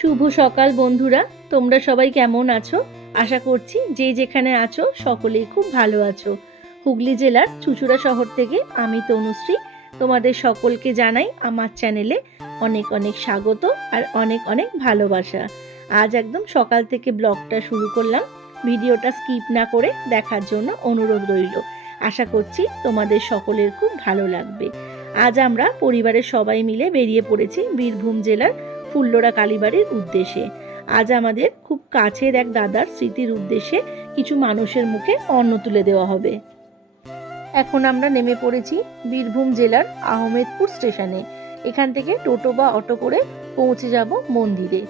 শুভ সকাল বন্ধুরা, তোমরা সবাই কেমন আছো? আশা করছি যে যেখানে আছো সকলেই খুব ভালো আছো। হুগলি জেলার চুঁচুড়া শহর থেকে আমি তনুশ্রী তোমাদের সকলকে জানাই আমার চ্যানেলে অনেক অনেক স্বাগত আর অনেক অনেক ভালোবাসা। আজ একদম সকাল থেকে ব্লগটা শুরু করলাম। ভিডিওটা স্কিপ না করে দেখার জন্য অনুরোধ রইল। আশা করছি তোমাদের সকলের খুব ভালো লাগবে। আজ আমরা পরিবারের সবাই মিলে বেরিয়ে পড়েছি বীরভূম জেলার ফুল্লরা কালীবাড়ির উদ্দেশ্যে। আজ আমাদের খুব কাছের এক দাদার স্মৃতির উদ্দেশ্যে কিছু মানুষের মুখে অন্ন তুলে দেওয়া হবে। এখন আমরা নেমে পড়েছি বীরভূম জেলার আহমেদপুর স্টেশনে। এখান থেকে টোটো বা অটো করে পৌঁছে যাব মন্দিরে।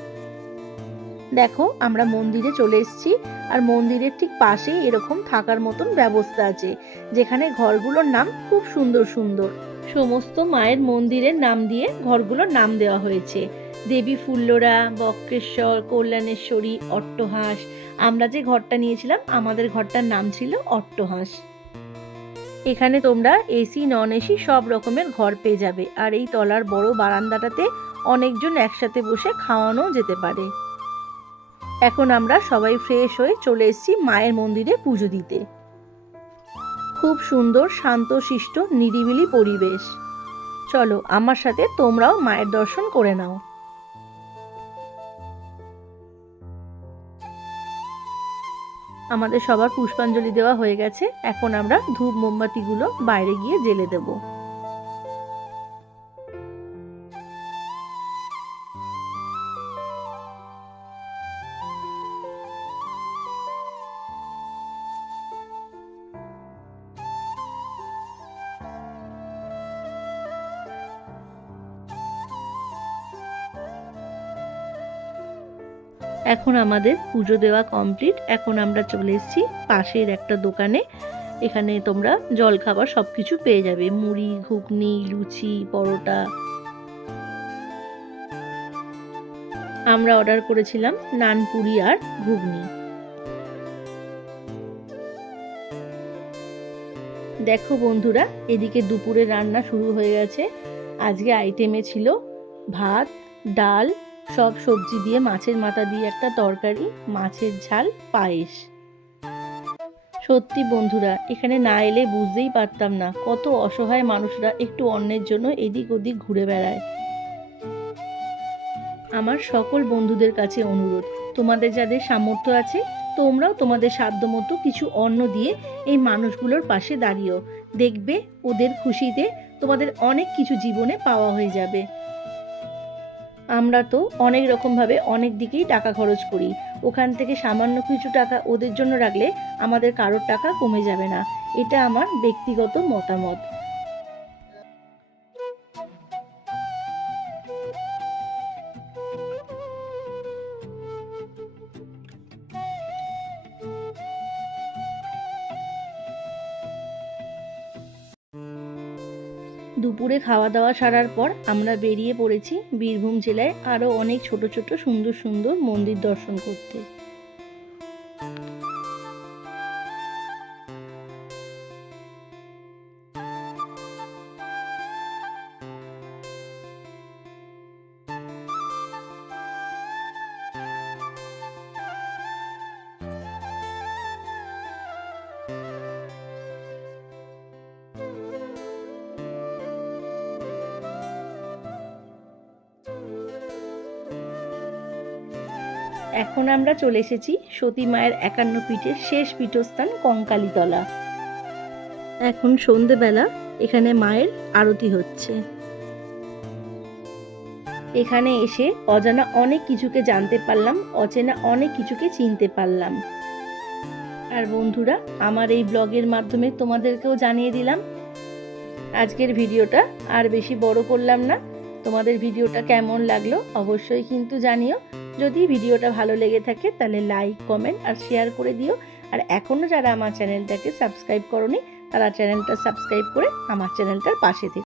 দেখো আমরা মন্দিরে চলে এসেছি, আর মন্দিরের ঠিক পাশেই এরকম থাকার মতন ব্যবস্থা আছে, যেখানে ঘরগুলোর নাম খুব সুন্দর সুন্দর। সমস্ত মায়ের মন্দিরের নাম দিয়ে ঘরগুলোর নাম দেওয়া হয়েছে। দেবী ফুল্লরা, বক্রেশ্বর, কল্যাণেশ্বরী, অট্টহাস। আমরা যে ঘরটা নিয়েছিলাম আমাদের ঘরটার নাম ছিল অট্টহাস। এখানে তোমরা এসি নন এসি সব রকমের ঘর পেয়ে যাবে, আর এই তলার বড় বারান্দাটাতে অনেকজন একসাথে বসে খাওয়ানো যেতে পারে। এখন আমরা সবাই ফ্রেশ হয়ে চলে এসেছি মায়ের মন্দিরে পুজো দিতে। খুব সুন্দর শান্তশিষ্ট নিরিবিলি পরিবেশ। চলো আমার সাথে তোমরাও মায়ের দর্শন করে নাও। আমাদের সবার পুষ্পাঞ্জলি দেওয়া হয়ে গেছে। এখন আমরা ধূপ মোমবাতিগুলো বাইরে গিয়ে জ্বেলে দেবো। এখন আমাদের পুজো দেওয়া কমপ্লিট। এখন আমরা চলে এসেছি পাশের একটা দোকানে। এখানে তোমরা জল খাবার সব কিছু পেয়ে যাবে, মুড়ি, ঘুগনি, লুচি, পরোটা। আমরা অর্ডার করেছিলাম নানপুরি আর ঘুগনি। দেখো বন্ধুরা, এদিকে দুপুরে রান্না শুরু হয়ে গেছে। আজকে আইটেমে ছিল ভাত, ডাল, সব সবজি দিয়ে, মাছের মাথা দিয়ে একটা তরকারি, মাছের ঝাল, পায়েস। সত্যি বন্ধুরা, এখানে না এলে বুঝতেই পারতাম না কত অসহায় মানুষরা একটু অন্নের জন্য এদিক ওদিক ঘুরে বেড়ায়। আমার সকল বন্ধুদের কাছে অনুরোধ, তোমাদের যাদের সামর্থ্য আছে তোমরাও তোমাদের সাধ্যমতো কিছু অন্ন দিয়ে এই মানুষগুলোর পাশে দাঁড়িয়েও দেখবে ওদের খুশিতে তোমাদের অনেক কিছু জীবনে পাওয়া হয়ে যাবে। আমরা তো অনেক রকমভাবে অনেক দিকেই টাকা খরচ করি, ওখান থেকে সামান্য কিছু টাকা ওদের জন্য রাখলে আমাদের কারোর টাকা কমে যাবে না। এটা আমার ব্যক্তিগত মতামত। দুপুরে খাওয়া দাওয়া সারার পর আমরা বেরিয়ে পড়েছি বীরভূম জেলায় আরও অনেক ছোট ছোট সুন্দর সুন্দর মন্দির দর্শন করতে। এখন আমরা চলে এসেছি সতী মায়ের 51 পীঠের শেষ পীঠস্থান কঙ্কালীতলা। এখন সন্ধেবেলা এখানে মায়ের আরতি হচ্ছে। এখানে এসে অজানা অনেক কিছুকে জানতে পারলাম, অচেনা অনেক কিছুকে চিনতে পারলাম। আর বন্ধুরা, আমার এই ব্লগের মাধ্যমে তোমাদেরকেও জানিয়ে দিলাম। আজকের ভিডিওটা আর বেশি বড় করলাম না। তোমাদের ভিডিওটা কেমন লাগলো অবশ্যই কিন্তু জানিও। যদি ভিডিওটা ভালো লেগে থাকে তাহলে লাইক, কমেন্ট আর শেয়ার করে দিও। আর এখনও যারা আমার চ্যানেলটাকে সাবস্ক্রাইব করোনি তারা চ্যানেলটা সাবস্ক্রাইব করে আমার চ্যানেলটার পাশে থেকো।